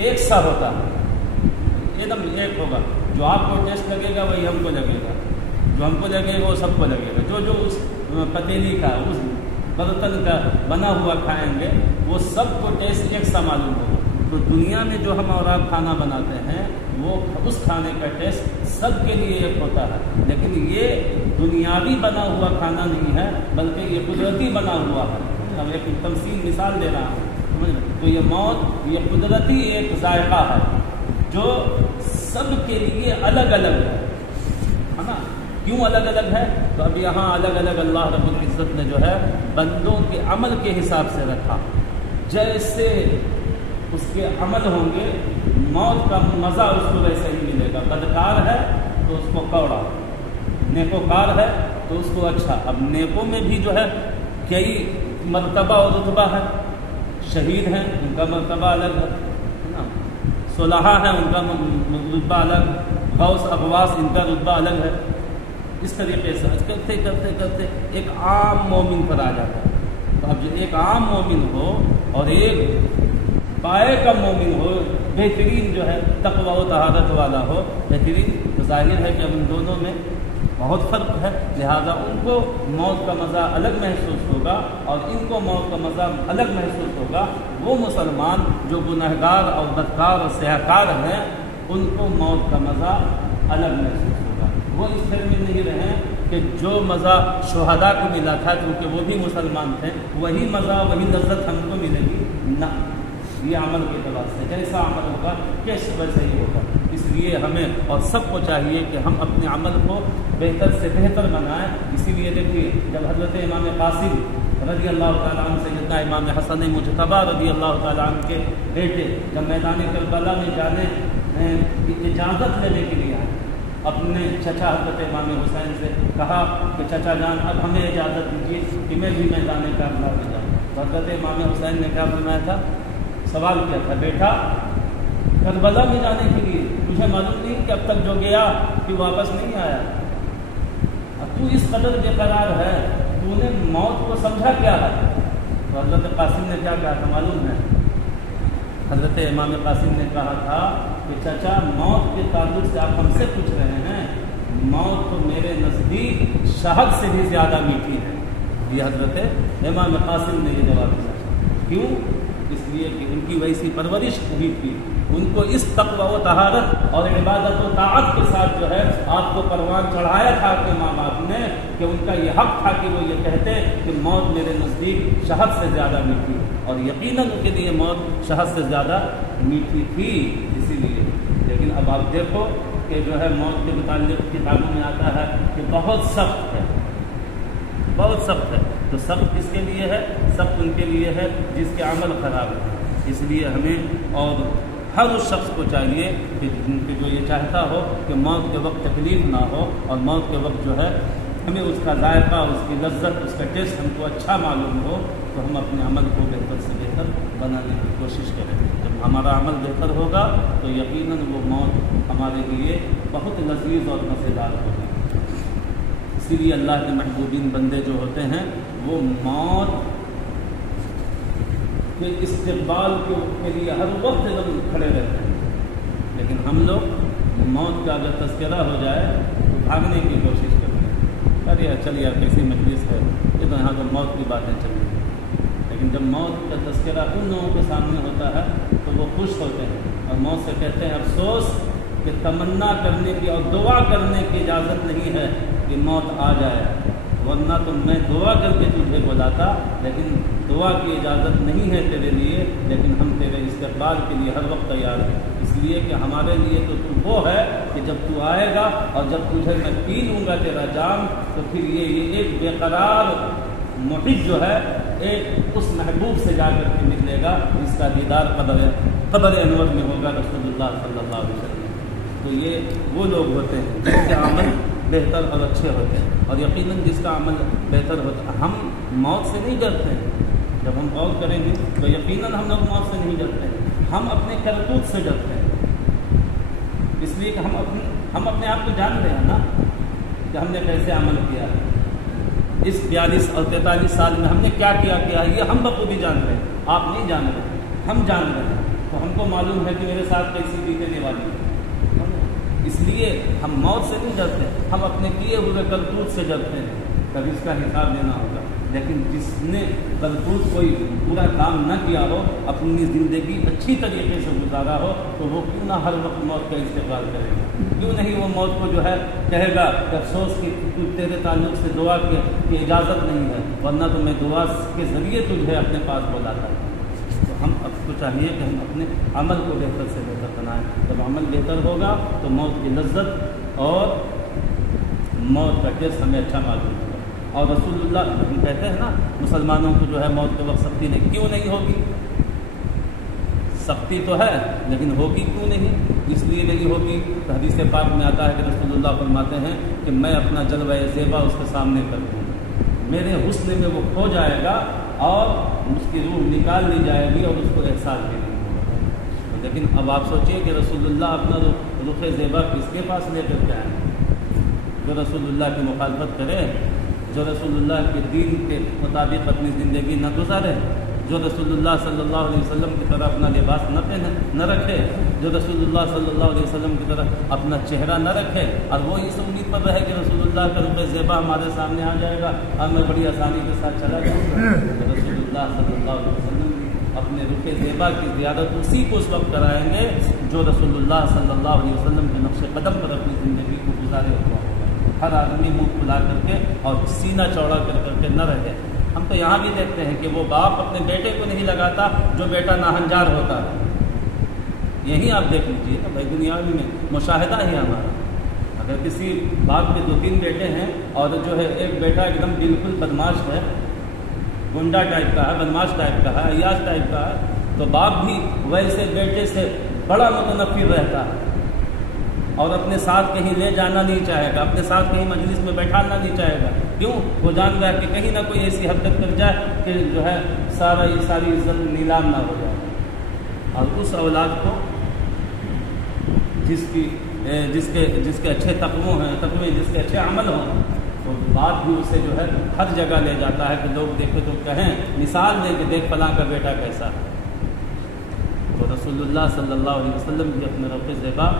ایک سا ہوتا ہے، ایک دم ایک ہوگا. جو آپ کو ٹیسٹ لگے گا وہی ہم کو لگے گا، جو ہم کو لگے گا وہ سب کو لگے گا. جو اس پتیلی کا اس برتن کا بنا ہوا کھائیں گے وہ سب کو ٹیسٹ ایک سا معلوم ہوگا. تو دنیا میں جو ہم اور آپ کھانا بناتے ہیں وہ اس کھانے کا ٹیسٹ سب کے لیے ایک ہوتا ہے، لیکن یہ دنیاوی بنا ہوا کھانا نہیں ہے بلکہ یہ قدرتی بنا ہوا ہے. اب ایک تمثیل مثال دے رہا ہوں. تو یہ موت یہ قدرتی ایک ذائقہ ہے جو سب کے لیے الگ الگ ہے نا. کیوں الگ الگ ہے؟ تو اب یہاں الگ الگ اللہ رب العزت نے جو ہے بندوں کے عمل کے حساب سے رکھا. جیسے اس کے عمل ہوں گے موت کا مزہ اس کو ویسے ہی ملے گا. بدکار ہے تو اس کو کوڑا، نیکوکار ہے تو اس کو اچھا. اب نیکوں میں بھی جو ہے کئی مرتبہ اور رتبہ ہے. شہید ہیں ان کا مرتبہ الگ ہے نا، صلحاء ہیں ان کا رتبہ الگ، غوث اغواث ان کا رتبہ الگ ہے. اس طریقے سے کرتے کرتے کرتے ایک عام مومن پر آ جاتا ہے. تو اب جو ایک عام مومن ہو اور ایک پائے کا مومن ہو، بہترین جو ہے تقوی و طہارت والا ہو، بہترین، تو ظاہر ہے کہ ان دونوں میں بہت فرق ہے. لہذا ان کو موت کا مزہ الگ محسوس ہوگا اور ان کو موت کا مزہ الگ محسوس ہوگا. وہ مسلمان جو گنہگار اور بدکار اور سیاہکار ہیں ان کو موت کا مزہ الگ محسوس ہوگا. وہ اس طرح میں نہیں رہیں کہ جو مزہ شہداء کو ملا تھا کیونکہ وہ بھی مسلمان تھے وہی مزہ وہی لذت ہم کو ملے گی. نہ، یہ عمل کے اعتبار سے جیسا عمل ہوگا کیسے ویسا ہی ہوگا. اس لیے ہمیں اور سب کو چاہیے کہ ہم اپنے عمل کو بہتر سے بہتر بنائیں. اسی لیے دیکھیے جب حضرت امام قاسم رضی اللہ تعالیٰ عنہ سیدنا امام حسن مجتبیٰ رضی اللہ تعالیٰ عنہ کے بیٹے جب میدان کربلا میں جانے کی اجازت لینے کے لیے آئے، اپنے چچا حضرت امام حسین سے کہا کہ چچا جان اب ہمیں اجازت دیجیے کہ میں بھی میدان کربلا میں جاؤں. تو حضرت امام حسین نے کیا فرمایا تھا؟ سوال کیا تھا، بیٹا کربلا میں جانے کے لیے مجھے معلوم نہیں کہ اب تک جو گیا کہ واپس نہیں آیا. اب تو اس قدر بے قرار ہے، تو نے موت کو سمجھا کیا ہے؟ تو حضرت قاسم نے کیا کہا تھا معلوم ہے؟ حضرت امام قاسم نے کہا تھا کہ چچا موت کے تعلق سے آپ ہم سے پوچھ رہے ہیں، موت تو میرے نزدیک شہد سے بھی زیادہ میٹھی ہے. یہ حضرت امام قاسم نے یہ جواب دیا. کیوں؟ اس لیے کہ ان کی ویسی پرورش ہوئی تھی، ان کو اس تقوی و طہارت اور عبادت و طاعت کے ساتھ جو ہے آپ کو پروان چڑھایا تھا کہ ماں باپ نے، کہ ان کا یہ حق تھا کہ وہ یہ کہتے کہ موت میرے نزدیک شہد سے زیادہ میٹھی، اور یقیناً ان کے لیے موت شہد سے زیادہ میٹھی تھی. اسی لیے لیکن اب آپ دیکھو کہ جو ہے موت کے متعلق کتابوں میں آتا ہے کہ بہت سخت ہے، بہت سخت ہے. تو سخت کس کے لیے ہے؟ سخت ان کے لیے ہے جس کے عمل خراب ہے. اس لیے ہمیں اور ہر اس شخص کو چاہیے کہ جو یہ چاہتا ہو کہ موت کے وقت تکلیف نہ ہو اور موت کے وقت جو ہے ہمیں اس کا ذائقہ، اس کی لذت، اس کا ٹیسٹ ہم کو اچھا معلوم ہو، تو ہم اپنے عمل کو بہتر سے بہتر بنانے کی کوشش کریں. جب ہمارا عمل بہتر ہوگا تو یقیناً وہ موت ہمارے لیے بہت لذیذ اور مزیدار ہوگی. اسی لیے اللہ کے محبوبین بندے جو ہوتے ہیں وہ موت کے استقبال کے لیے ہر وقت کھڑے رہتے ہیں. لیکن ہم لوگ موت کا اگر تذکرہ ہو جائے تو بھاگنے کی کوشش کرتے ہیں. ارے یار چل یار کیسی مجلس ہے، یہ تو یہاں تو موت کی باتیں چل رہی ہیں. لیکن جب موت کا تذکرہ ان لوگوں کے سامنے ہوتا ہے تو وہ خوش ہوتے ہیں اور موت سے کہتے ہیں افسوس کہ تمنا کرنے کی اور دعا کرنے کی اجازت نہیں ہے کہ موت آ جائے، ورنہ تو میں دعا کر کے تجھے بلاتا، لیکن دعا کی اجازت نہیں ہے تیرے لیے، لیکن ہم تیرے استقبال کے لیے ہر وقت تیار ہیں. اس لیے کہ ہمارے لیے تو وہ ہے کہ جب تو آئے گا اور جب تجھے میں پی لوں گا تیرا جام، تو پھر یہ ایک بے قرار محب جو ہے ایک اس محبوب سے جا کر کے ملے گا جس کا دیدار قبر انور میں ہوگا رسول اللہ صلی اللہ علیہ وسلم. تو یہ وہ لوگ ہوتے ہیں جن کے عمل بہتر اور اچھے ہوتے ہیں، اور یقیناً جس کا عمل بہتر ہوتا ہے. ہم موت سے نہیں ڈرتے ہیں، جب ہم غور کریں گے تو یقیناً ہم لوگ موت سے نہیں ڈرتے ہیں. ہم اپنے کرتوت سے ڈرتے ہیں، اس لیے کہ ہم اپنے آپ کو جان رہے ہیں نا کہ ہم نے کیسے عمل کیا ہے. اس 42 اور 43 سال میں ہم نے کیا کیا ہے یہ ہم بخوبی جان رہے ہیں. آپ نہیں جان رہے، ہم جان رہے ہیں. تو ہم کو معلوم ہے کہ میرے ساتھ کیسی بیتنے والی ہے، اس لیے ہم موت سے نہیں ڈرتے، ہم اپنے کیے ہوئے کرتوت سے ڈرتے ہیں، کبھی اس کا حساب دینا ہوگا۔ لیکن جس نے کرتوت کوئی برا کام نہ کیا ہو، اپنی زندگی اچھی طریقے سے گزارا ہو، تو وہ کیوں نہ ہر وقت موت کا استقبال کرے گا؟ کیوں نہیں وہ موت کو جو ہے کہے گا کہ افسوس کہ تیرے تعلق سے دعا کی اجازت نہیں ہے، ورنہ تو میں دعا کے ذریعے تجھے اپنے پاس بلاتا ہوں۔ تو ہم اب کو چاہیے کہ ہم اپنے عمل کو بہتر سے بہتر بنائیں۔ جب عمل بہتر ہوگا تو موت کی لذت اور موت کا ٹیسٹ ہمیں اچھا معلوم ہوگا۔ اور رسول اللہ ہم کہتے ہیں نا مسلمانوں کو جو ہے موت کے وقت سختی نہیں، کیوں نہیں ہوگی؟ سختی تو ہے لیکن ہوگی کیوں نہیں؟ اس لیے نہیں ہوگی کہ حدیث پاک میں آتا ہے کہ رسول اللہ فرماتے ہیں کہ میں اپنا جلوہ زیبا اس کے سامنے کر دوں، میرے حسن میں وہ کھو جائے گا اور اس کی روح نکال لی جائے گی اور اس کو احساس بھی نہیں ہوگا۔ لیکن اب آپ سوچئے کہ رسول اللہ اپنا رخ زیبا کس کے پاس لے کر کے آئیں؟ جو رسول اللہ کی مخالفت کرے، جو رسول اللہ کے دین کے مطابق اپنی زندگی نہ گزارے، جو رسول اللہ صلی اللہ علیہ وسلم کی طرح اپنا لباس نہ رکھے، جو رسول اللہ صلی اللہ علیہ وسلم کی طرح اپنا چہرہ نہ رکھے، اور وہ اس امید پر رہے کہ رسول اللہ کا رخ زیبا ہمارے سامنے آ جائے گا اور میں بڑی آسانی کے ساتھ چلا جاؤں گا، تو رسول اللہ صلی اللہ علیہ وسلم اپنے رخ زیبا کی زیادت اسی کو اس وقت کرائیں گے جو رسول اللہ صلی اللہ علیہ وسلم کے نقش قدم پر اپنی زندگی کو گزارے ہوا ہوگا۔ ہر آدمی منہ کھلا کر کے اور سینہ چوڑا کر کے نہ رہے۔ ہم تو یہاں بھی دیکھتے ہیں کہ وہ باپ اپنے بیٹے کو نہیں لگاتا جو بیٹا ناہنجار ہوتا ہے۔ یہی آپ دیکھ لیجیے نا بھائی، دنیا میں مشاہدہ ہی ہمارا، اگر کسی باپ کے 2-3 بیٹے ہیں اور جو ہے ایک بیٹا ایک دم بالکل بدماش ہے، گنڈا ٹائپ کا ہے، بدماش ٹائپ کا ہے، عیاش ٹائپ کا ہے، تو باپ بھی ویسے بیٹے سے بڑا متنفر رہتا ہے اور اپنے ساتھ کہیں لے جانا نہیں چاہے گا، اپنے ساتھ کہیں مجلس میں بیٹھانا نہیں چاہے گا۔ کیوں؟ وہ جان رہا ہے کہ کہیں نہ کوئی ایسی حرکت کر جائے کہ جو ہے ساری عزت نیلام نہ ہو جائے۔ اور اس اولاد کو جس کے اچھے تقوی جس کے اچھے عمل ہوں، تو بات بھی اسے جو ہے ہر جگہ لے جاتا ہے کہ لوگ دیکھیں تو کہیں، مثال دیں کہ دیکھ فلاں کا بیٹا کیسا ہے۔ تو رسول اللہ صلی اللہ علیہ وسلم بھی اپنے رخ زیبا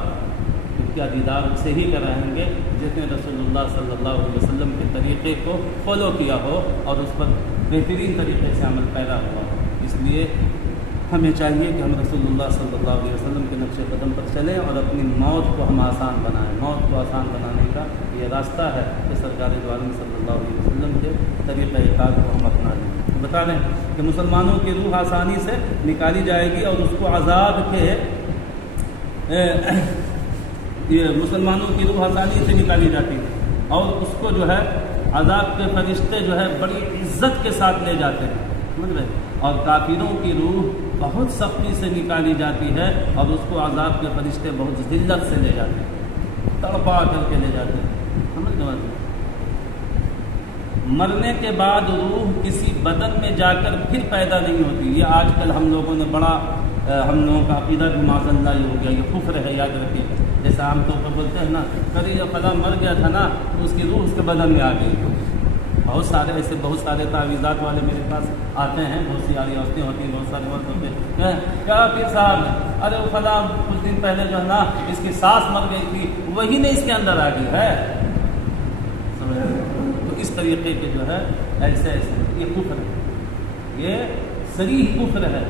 کیا دیدار سے ہی کرائیں گے جس نے رسول اللہ صلی اللہ علیہ وسلم کے طریقے کو فالو کیا ہو اور اس پر بہترین طریقے سے عمل پیدا ہوا ہو۔ اس لیے ہمیں چاہیے کہ ہم رسول اللہ صلی اللہ علیہ وسلم کے نقش قدم پر چلیں اور اپنی موت کو ہم آسان بنائیں۔ موت کو آسان بنانے کا یہ راستہ ہے کہ سرکار دو عالم صلی اللہ علیہ وسلم کے طریقۂ کار کو ہم اپنا لیں۔ بتا دیں کہ مسلمانوں کی روح آسانی سے نکالی جائے گی اور اس کو عذاب کے مسلمانوں کی روح آسانی سے نکالی جاتی ہے اور اس کو جو ہے عذاب کے فرشتے جو ہے بڑی عزت کے ساتھ لے جاتے ہیں، سمجھ رہے؟ اور کافروں کی روح بہت سختی سے نکالی جاتی ہے اور اس کو عذاب کے فرشتے بہت ذلت سے لے جاتے ہیں، تڑپا کر کے لے جاتے ہیں، سمجھ رہے؟ مرنے کے بعد روح کسی بدن میں جا کر پھر پیدا نہیں ہوتی۔ یہ آج کل ہم لوگوں نے بڑا ہم لوگوں کا عقیدہ بھی معاذ اللہ ہی ہو گیا، یہ کفر ہے، یاد رکھیے۔ جیسے عام طور پر بولتے ہیں نا، کبھی جب فلاں مر گیا تھا نا تو اس کی روح اس کے بدن میں آ گئی۔ بہت سارے تعویذات والے میرے پاس آتے ہیں، بہت سی ساری عورتیں ہوتی ہیں، بہت سارے مرد ہوتے ہیں، کیا پھر صاحب ارے وہ فلاں کچھ دن پہلے جو ہے نا اس کی سانس مر گئی تھی، وہی نہیں اس کے اندر آ گئی ہے۔ تو اس طریقے کے جو ہے ایسے یہ کفر ہے، یہ صریح کفر ہے۔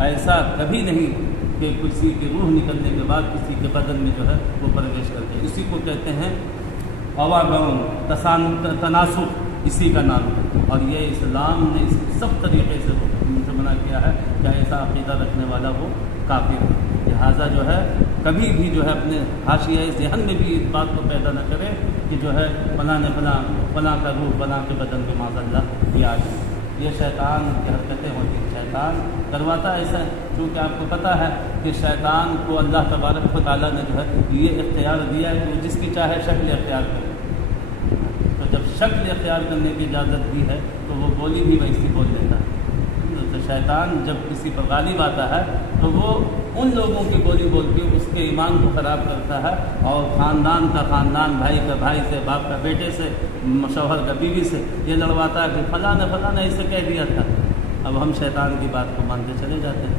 ایسا کبھی نہیں کہ کسی کی روح نکلنے کے بعد کسی کے بدن میں جو ہے وہ پرویش کرتے ہیں۔ اسی کو کہتے ہیں اواگون، تناسخ، اسی کا نام ہے۔ اور یہ اسلام نے اس سب طریقے سے منع کیا ہے کہ ایسا عقیدہ رکھنے والا وہ کافر ہے۔ لہٰذا جو ہے کبھی بھی جو ہے اپنے حاشیۂ ذہن میں بھی اس بات کو پیدا نہ کرے کہ جو ہے فلاں کا روح فلاں کے بدن میں معاذ اللہ یہ آ جائے۔ یہ شیطان کی حرکتیں ہوتی ہیں، شیطان کرواتا ایسا ہے کیونکہ آپ کو پتہ ہے کہ شیطان کو اللہ تبارک و تعالیٰ نے جو ہے یہ اختیار دیا ہے کہ وہ جس کی چاہے شکل اختیار کرے۔ تو جب شکل اختیار کرنے کی اجازت دی ہے تو وہ بولی بھی ویسی بول دیتا ہے۔ تو شیطان جب کسی پر غالب آتا ہے تو وہ ان لوگوں کی بولی بول کے اس کے ایمان کو خراب کرتا ہے اور خاندان کا خاندان، بھائی کا بھائی سے، باپ کا بیٹے سے، شوہر کا بیوی سے یہ لڑواتا ہے کہ فلاں نے اسے کہہ دیا تھا۔ اب ہم شیطان کی بات کو مانتے چلے جاتے ہیں۔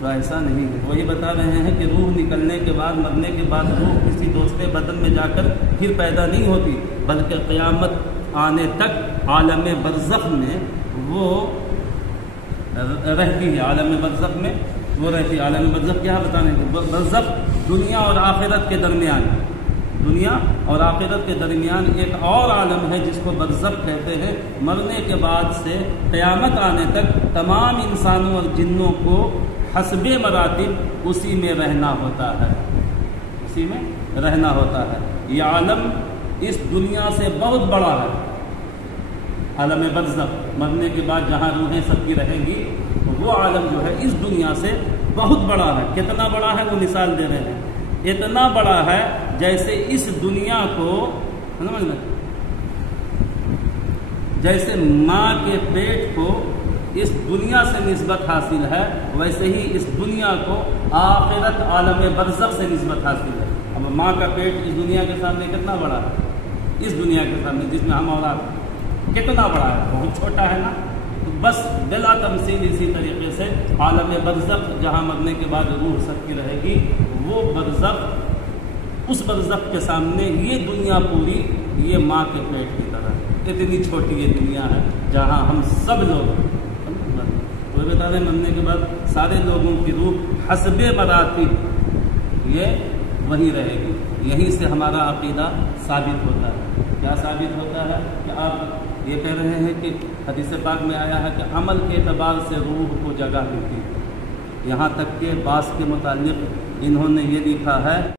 تو ایسا نہیں ہے. وہی بتا رہے ہیں کہ روح نکلنے کے بعد، مرنے کے بعد روح کسی دوسرے بدن میں جا کر پھر پیدا نہیں ہوتی، بلکہ قیامت آنے تک عالم برزخ میں وہ رہتی ہے. عالم برزخ میں وہ رہتی ہے. عالم برزخ کیا بتانے کو؟ برزخ دنیا اور آخرت کے درمیان، دنیا اور آخرت کے درمیان ایک اور عالم ہے جس کو برزخ کہتے ہیں. مرنے کے بعد سے قیامت آنے تک تمام انسانوں اور جنوں کو حسب مراتب اسی میں رہنا ہوتا ہے، اسی میں رہنا ہوتا ہے. یہ عالم اس دنیا سے بہت بڑا ہے. عالم برزخ، مرنے کے بعد جہاں روحیں سب کی رہیں گی، وہ عالم جو ہے اس دنیا سے بہت بڑا ہے. کتنا بڑا ہے وہ مثال دے رہے ہیں. اتنا بڑا ہے جیسے اس دنیا کو، سمجھ لیں، جیسے ماں کے پیٹ کو اس دنیا سے نسبت حاصل ہے، ویسے ہی اس دنیا کو آخرت عالم برزخ سے نسبت حاصل ہے. اب ماں کا پیٹ اس دنیا کے سامنے کتنا بڑا ہے؟ اس دنیا کے سامنے جس میں ہم اولاد، کتنا بڑا ہے؟ بہت چھوٹا ہے نا. تو بس بلا تمثیل اسی طریقے سے عالم برزخ جہاں مرنے کے بعد روح سب کی رہے گی، وہ برزخ، اس برزخ کے سامنے یہ دنیا پوری یہ ماں کے پیٹ کی طرح اتنی چھوٹی یہ دنیا ہے جہاں ہم سب لوگ، وہ بتا رہے ہیں مرنے کے بعد سارے لوگوں کی روح حسب مراتب یہ وہیں رہے گی. یہیں سے ہمارا عقیدہ ثابت ہوتا ہے. کیا ثابت ہوتا ہے؟ کہ آپ یہ کہہ رہے ہیں کہ حدیث پاک میں آیا ہے کہ عمل کے اعتبار سے روح کو جگہ ملتی ہے. یہاں تک کہ بعض کے متعلق انہوں نے یہ لکھا ہے